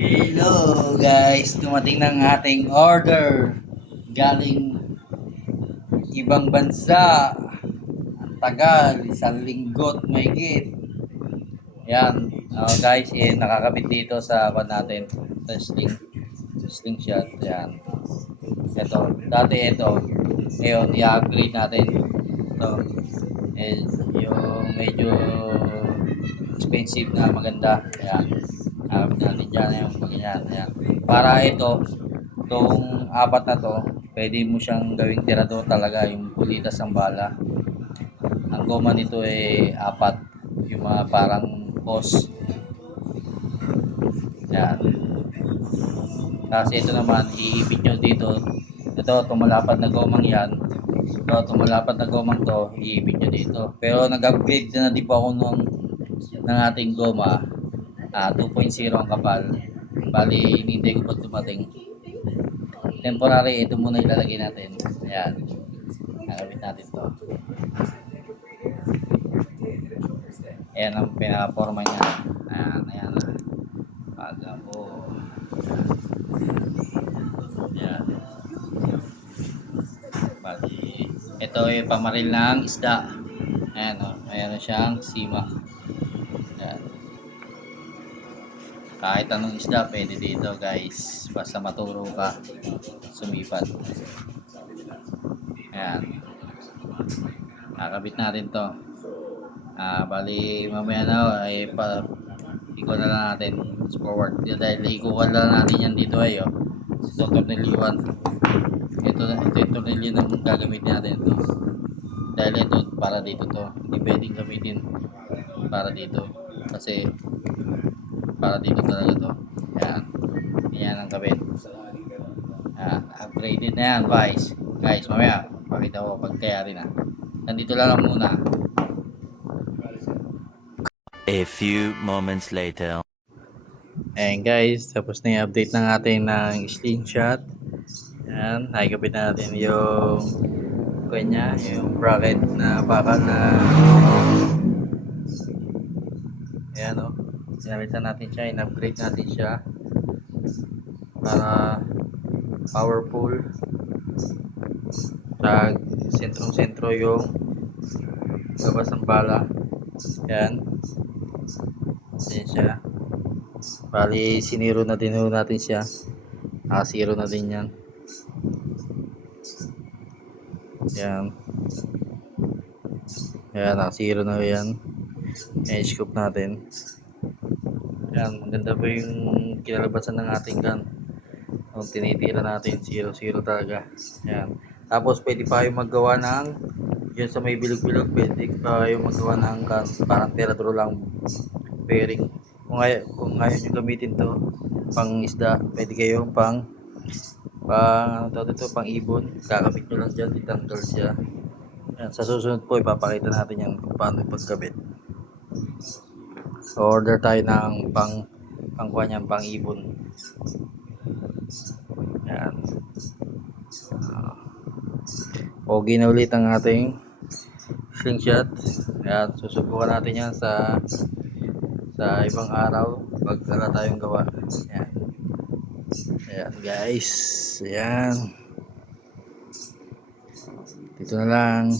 Hello guys, dumating ng ating order galing ibang bansa. Ang tagal, isang linggo't mahigit. Yan, guys, nakakabit dito sa natin, sa slingshot. Yan. Ito, dati ito. Ngayon, i-upgrade natin. Ito, eh, yung medyo expensive na maganda. Yan. Natin dyan yung ganyan. Yan. Para itong apat na to, pwede mo siyang gawing tirador talaga, yung pulitas ng bala. Ang goma nito ay apat, yung mga parang hose. Yan. Kasi ito naman, iipit nyo dito. Ito, tumalapad na gomang yan. Ito, tumalapad na gomang to, iipit nyo dito. Pero nag-upgrade na din po ako ng ating goma. 2.0 ang kapal. Bali, hindi ko pa dumating. Temporary, ito muna ilalagay natin. Ayan. Nakabit natin to. Ayan ang pinaforma niya. Ayan, ayan. Paga po. Ayan. Bali, ito ay pamaril ng isda. Ayan o. Mayroon siyang sima. Ayan. Kahit anong isda, pwede dito guys. Basta maturo ka. Sumipat. Ayan. Nakabit natin to. Bali mamaya na ay iko na lang natin forward dahil ikukuha na lang natin yan dito ay ito tornilyoan, ito yung tornilyo na gagamitin natin ito dahil ito para dito to, hindi pwedeng gamitin para dito kasi para dito talaga to. Yan, yan ang kabit. Upgraded na yan guys. Mamaya pakita ko pag kayari na. Nandito lang muna. A few moments later. Ayan guys, tapos na yung update ng ating ng slingshot. Ayan, nakikapit natin yung kanya, yung bracket na bakal na ayan o. Sinalitan natin siya, in-upgrade natin siya para powerful. Sa sentrong-sentro yung labas ng bala. Ayan. Ayan siya. Bali, siniro na din natin siya. Zero na din yan. Ayan. Ayan, zero na yan. Ayan, scoop natin. Ayan, maganda ba yung kinalabasan ng ating gun. Kung tinitira natin, 0-0 talaga. Ayan. Tapos, pwede pa yung maggawa ng yun sa may bilog-bilog, pwede pa yung maggawa ng gun. Parang tirador lang bearing. Kung ayaw nyo gamitin to pang isda, pwede kayong pang ibon, kakabit nyo lang dyan, itanggal siya. Yan, sa susunod po ipapakita natin yan kung paano pagkabit. So, order tayo ng pangkuha niyan, pang ibon. Yan. Pogi na ulit ang ating slingshot. Yan, susubukan natin yan sa ibang araw pag wala tayong gawa. Ayan. Ayan guys. Ayan. Dito na lang.